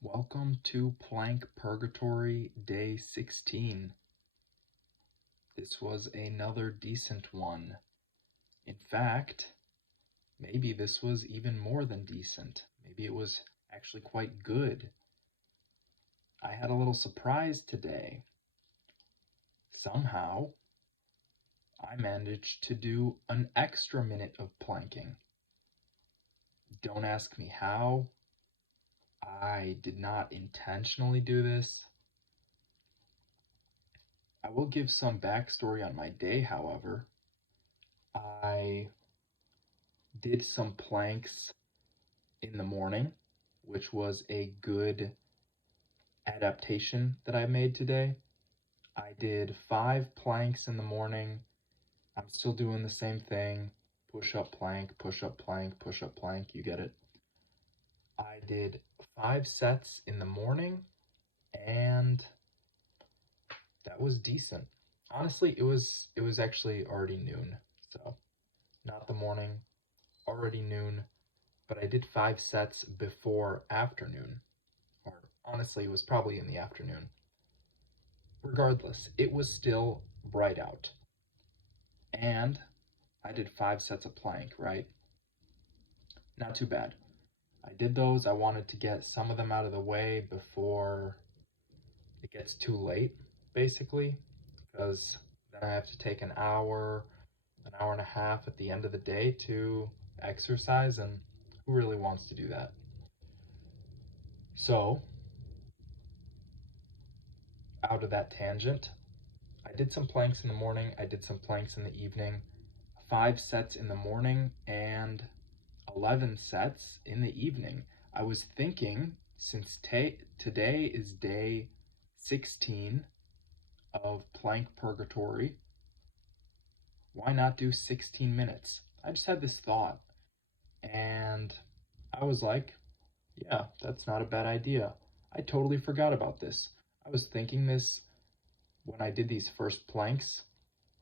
Welcome to Plank Purgatory Day 16. This was another decent one. In fact, maybe this was even more than decent. Maybe it was actually quite good. I had a little surprise today. Somehow, I managed to do an extra minute of planking. Don't ask me how. I did not intentionally do this. I will give some backstory on my day, however. I did some planks in the morning, which was a good adaptation that I made today. I did 5 planks in the morning. I'm still doing the same thing. Push up plank, push up plank, push up plank, you get it. I did 5 sets in the morning and that was decent. Honestly, it was actually already noon. So, not the morning, already noon, but I did 5 sets before afternoon. Or honestly, it was probably in the afternoon. Regardless, it was still bright out. And I did 5 sets of plank, right? Not too bad. I did those. I wanted to get some of them out of the way before it gets too late, basically, because then I have to take an hour and a half at the end of the day to exercise, and who really wants to do that? So, out of that tangent, I did some planks in the morning, I did some planks in the evening, 5 sets in the morning and 11 sets in the evening. I was thinking, since today is day 16 of Plank Purgatory, why not do 16 minutes? I just had this thought, and I was like, yeah, that's not a bad idea. I totally forgot about this. I was thinking this when I did these first planks,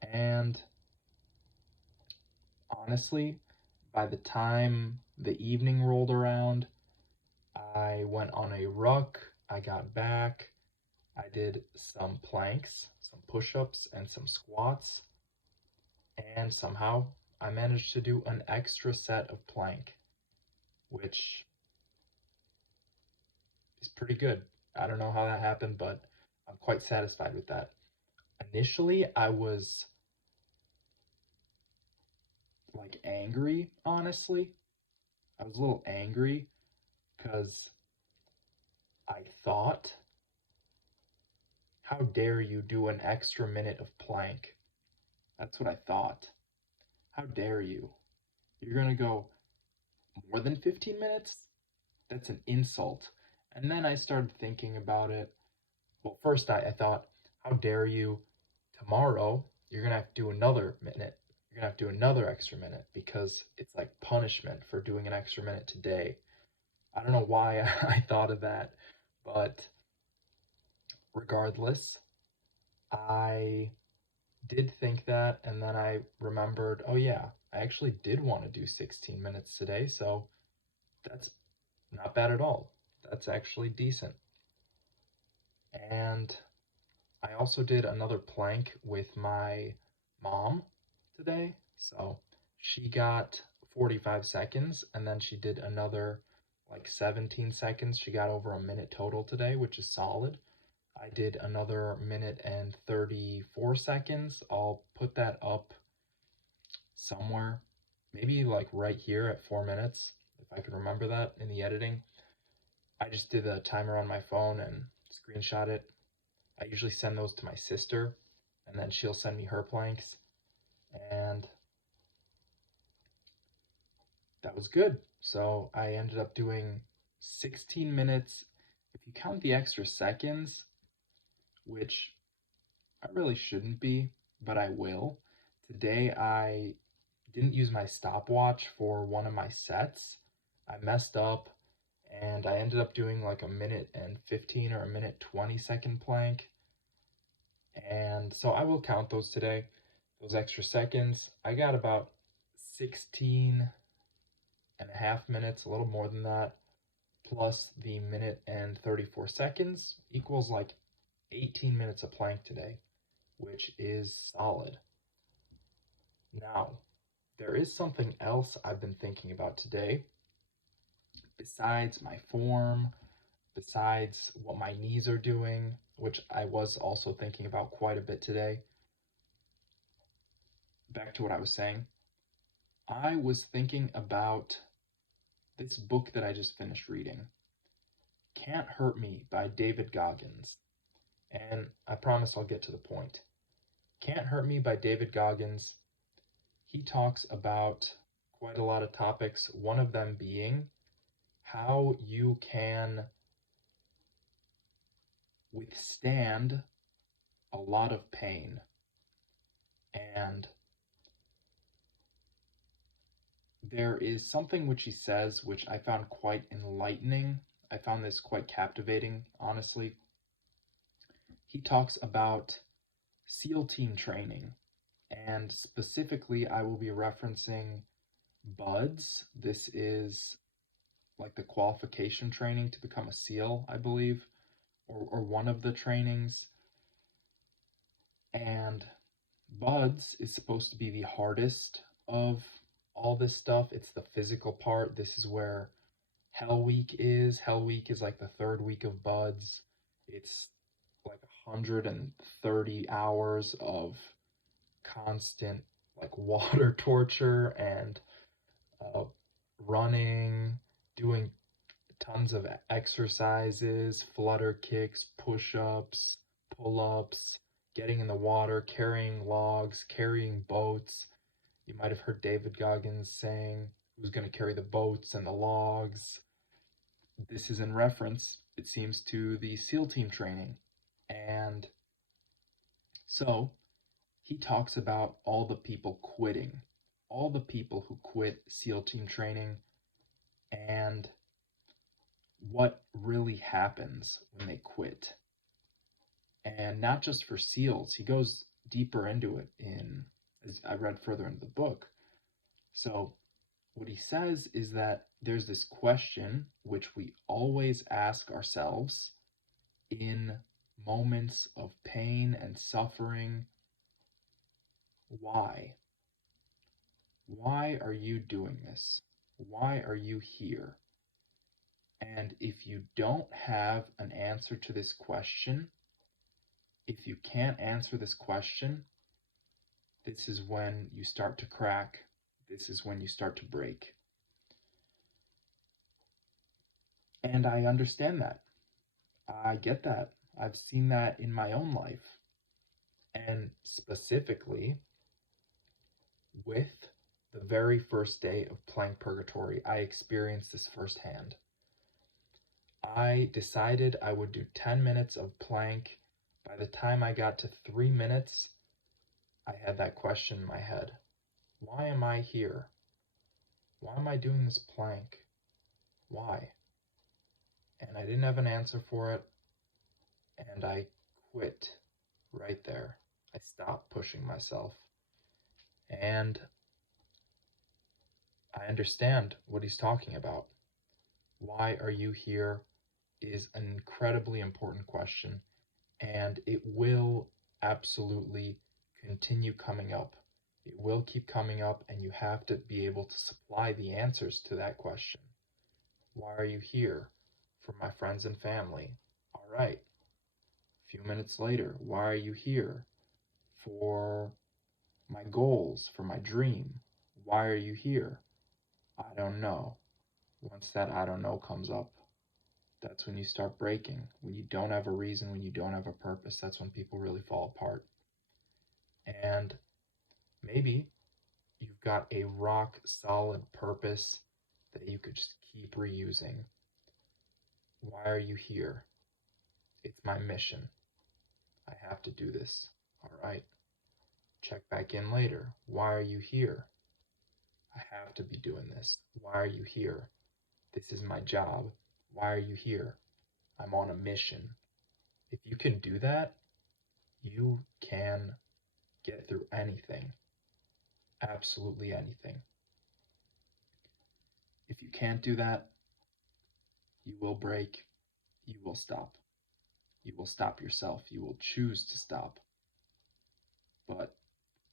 and honestly, by the time the evening rolled around, I went on a ruck, I got back, I did some planks, some push-ups, and some squats, and somehow I managed to do an extra set of plank, which is pretty good. I don't know how that happened, but I'm quite satisfied with that. Initially, I was like angry, honestly. I was a little angry because I thought, how dare you do an extra minute of plank? That's what I thought. How dare you? You're gonna go more than 15 minutes? That's an insult. And then I started thinking about it. Well, first I thought, how dare you? Tomorrow, you're gonna have to do another minute. You're gonna have to do another extra minute because it's like punishment for doing an extra minute today. I don't know why I thought of that, but regardless, I did think that, and then I remembered, oh yeah, I actually did want to do 16 minutes today, so that's not bad at all. That's actually decent. And I also did another plank with my mom today, so she got 45 seconds, and then she did another like 17 seconds. She got over a minute total today, which is solid. I did another minute and 34 seconds. I'll put that up somewhere, maybe like right here at 4 minutes, if I can remember that in the editing. I just did the timer on my phone and screenshot it. I usually send those to my sister, and then she'll send me her planks, and that was good. So I ended up doing 16 minutes. If you count the extra seconds, which I really shouldn't be, but I will. Today I didn't use my stopwatch for one of my sets. I messed up and I ended up doing like a minute and 15 or a minute 20-second plank. And so I will count those today, those extra seconds. I got about 16 and a half minutes, a little more than that, plus the minute and 34 seconds equals like 18 minutes of plank today, which is solid. Now, there is something else I've been thinking about today, besides my form, besides what my knees are doing, which I was also thinking about quite a bit today. Back to what I was saying. I was thinking about this book that I just finished reading, Can't Hurt Me by David Goggins. And I promise I'll get to the point. Can't Hurt Me by David Goggins. He talks about quite a lot of topics, one of them being how you can withstand a lot of pain. And there is something which he says which I found quite enlightening. I found this quite captivating, honestly. He talks about SEAL team training, and specifically I will be referencing BUDS. This is like the qualification training to become a SEAL, I believe, or one of the trainings. And BUDS is supposed to be the hardest of all this stuff. It's the physical part. This is where Hell Week is. Hell Week is like the third week of BUDS. It's like 130 hours of constant like water torture and running, doing tons of exercises, flutter kicks, push-ups, pull-ups, getting in the water, carrying logs, carrying boats. You might have heard David Goggins saying who's going to carry the boats and the logs. This is in reference, it seems, to the SEAL team training. And so he talks about all the people quitting, all the people who quit SEAL team training, and what really happens when they quit. And not just for SEALs, he goes deeper into it as I read further into the book. So what he says is that there's this question which we always ask ourselves in moments of pain and suffering. Why? Why are you doing this? Why are you here? And if you don't have an answer to this question, if you can't answer this question, this is when you start to crack. This is when you start to break. And I understand that. I get that. I've seen that in my own life. And specifically, with the very first day of playing Purgatory, I experienced this firsthand. I decided I would do 10 minutes of plank. By the time I got to 3 minutes, I had that question in my head. Why am I here? Why am I doing this plank? Why? And I didn't have an answer for it, and I quit right there. I stopped pushing myself. And I understand what he's talking about. Why are you here is an incredibly important question, and it will absolutely continue coming up. It will keep coming up, and you have to be able to supply the answers to that question. Why are you here? For my friends and family. All right. A few minutes later, why are you here? For my goals, for my dream. Why are you here? I don't know. Once that I don't know comes up, that's when you start breaking. When you don't have a reason, when you don't have a purpose, that's when people really fall apart. And maybe you've got a rock solid purpose that you could just keep reusing. Why are you here? It's my mission. I have to do this. All right. Check back in later. Why are you here? I have to be doing this. Why are you here? This is my job. Why are you here? I'm on a mission. If you can do that, you can get through anything. Absolutely anything. If you can't do that, You will break. You will stop. You will stop yourself. You will choose to stop. But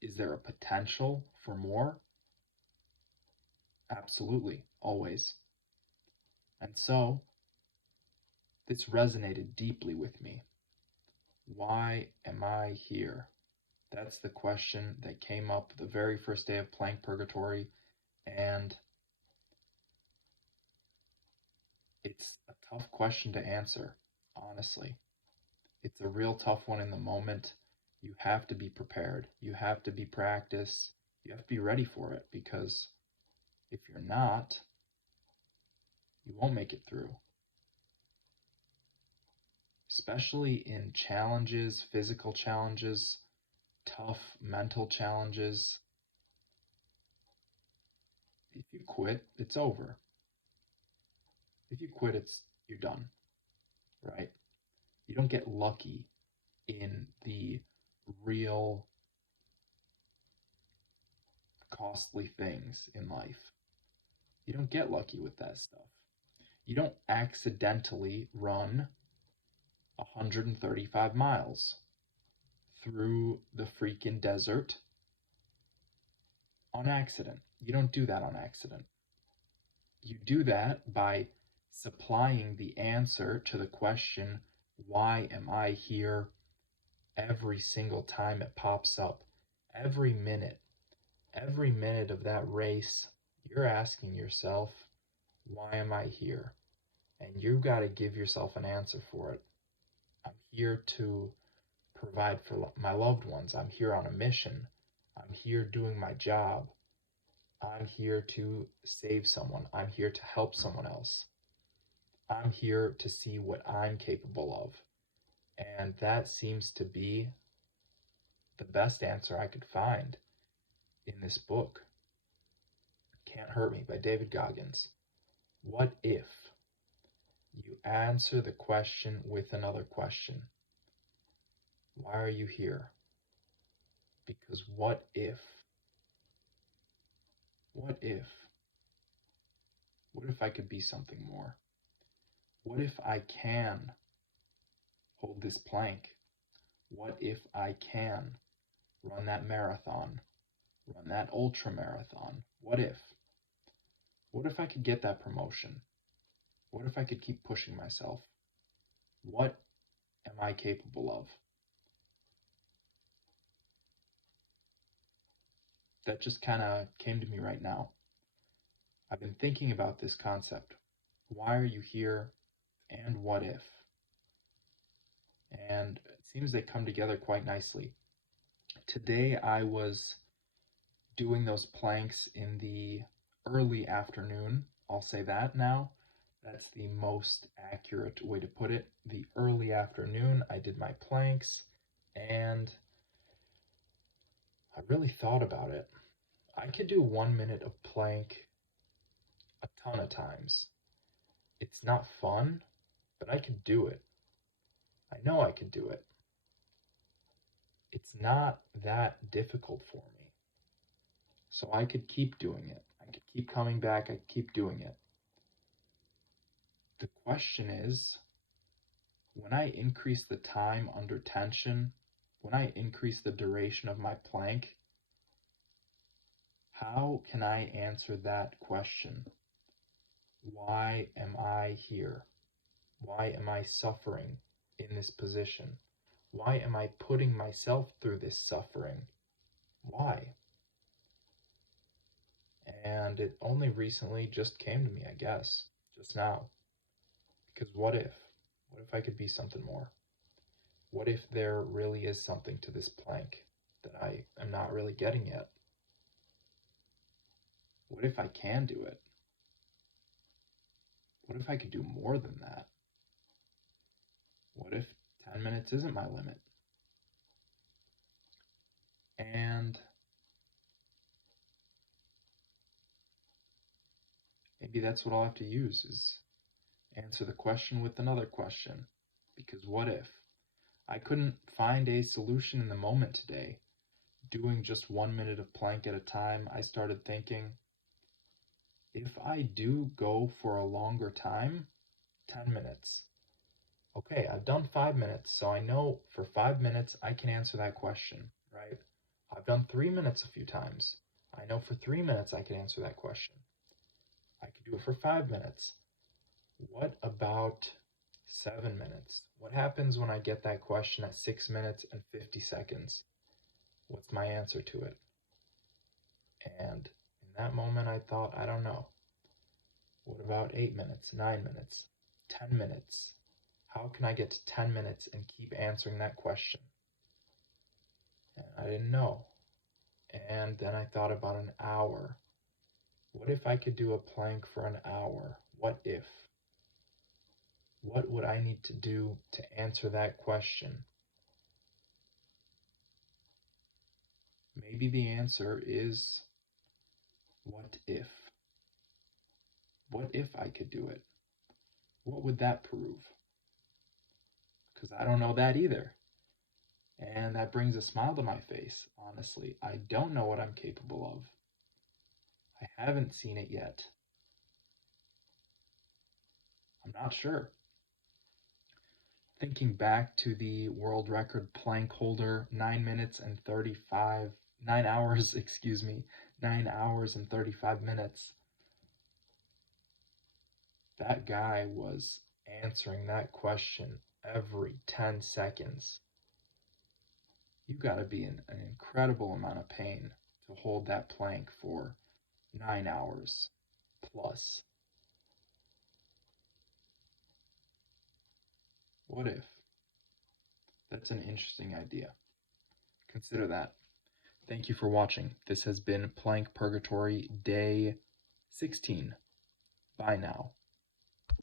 is there a potential for more? Absolutely, always. And so, this resonated deeply with me. Why am I here? That's the question that came up the very first day of playing Purgatory, and it's a tough question to answer, honestly. It's a real tough one in the moment. You have to be prepared. You have to be practiced. You have to be ready for it, because if you're not, you won't make it through. Especially in challenges, physical challenges, tough mental challenges. If you quit, it's over. If you quit, you're done, right? You don't get lucky in the real costly things in life. You don't get lucky with that stuff. You don't accidentally run 135 miles through the freaking desert on accident. You don't do that on accident. You do that by supplying the answer to the question, why am I here, every single time it pops up. Every minute of that race, you're asking yourself, why am I here? And you got to give yourself an answer for it. I'm here to provide for my loved ones. I'm here on a mission. I'm here doing my job. I'm here to save someone. I'm here to help someone else. I'm here to see what I'm capable of. And that seems to be the best answer I could find in this book. Can't Hurt Me by David Goggins. What if you answer the question with another question? Why are you here? Because what if I could be something more? What if I can hold this plank? What if I can run that marathon, run that ultra marathon? What if? What if I could get that promotion? What if I could keep pushing myself? What am I capable of? That just kind of came to me right now. I've been thinking about this concept. Why are you here? And what if? And it seems they come together quite nicely. Today I was doing those planks in the early afternoon. I'll say that now. That's the most accurate way to put it. The early afternoon, I did my planks, and I really thought about it. I could do 1 minute of plank a ton of times. It's not fun, but I could do it. I know I could do it. It's not that difficult for me. So I could keep doing it. I could keep coming back. I could keep doing it. The question is, when I increase the time under tension, when I increase the duration of my plank, how can I answer that question? Why am I here? Why am I suffering in this position? Why am I putting myself through this suffering? Why? And it only recently just came to me, I guess, just now. Because what if? What if I could be something more? What if there really is something to this plank that I am not really getting yet? What if I can do it? What if I could do more than that? What if 10 minutes isn't my limit? And maybe that's what I'll have to use, is answer the question with another question. Because what if? I couldn't find a solution in the moment today. Doing just 1 minute of plank at a time, I started thinking, if I do go for a longer time, 10 minutes. Okay, I've done 5 minutes, so I know for 5 minutes I can answer that question, right? I've done 3 minutes a few times. I know for 3 minutes I can answer that question. I could do it for 5 minutes. What about 7 minutes? What happens when I get that question at 6 minutes and 50 seconds? What's my answer to it? And in that moment, I thought, I don't know. What about 8 minutes, 9 minutes, 10 minutes? How can I get to 10 minutes and keep answering that question? And I didn't know. And then I thought about an hour. What if I could do a plank for an hour? What if? What would I need to do to answer that question? Maybe the answer is, what if? What if I could do it? What would that prove? Because I don't know that either. And that brings a smile to my face, honestly. I don't know what I'm capable of. I haven't seen it yet. I'm not sure. Thinking back to the world record plank holder, 9 hours, 9 hours and 35 minutes. That guy was answering that question every 10 seconds. You gotta be in an incredible amount of pain to hold that plank for 9 hours plus. What if? That's an interesting idea. Consider that. Thank you for watching. This has been Plank Purgatory Day 16. Bye now.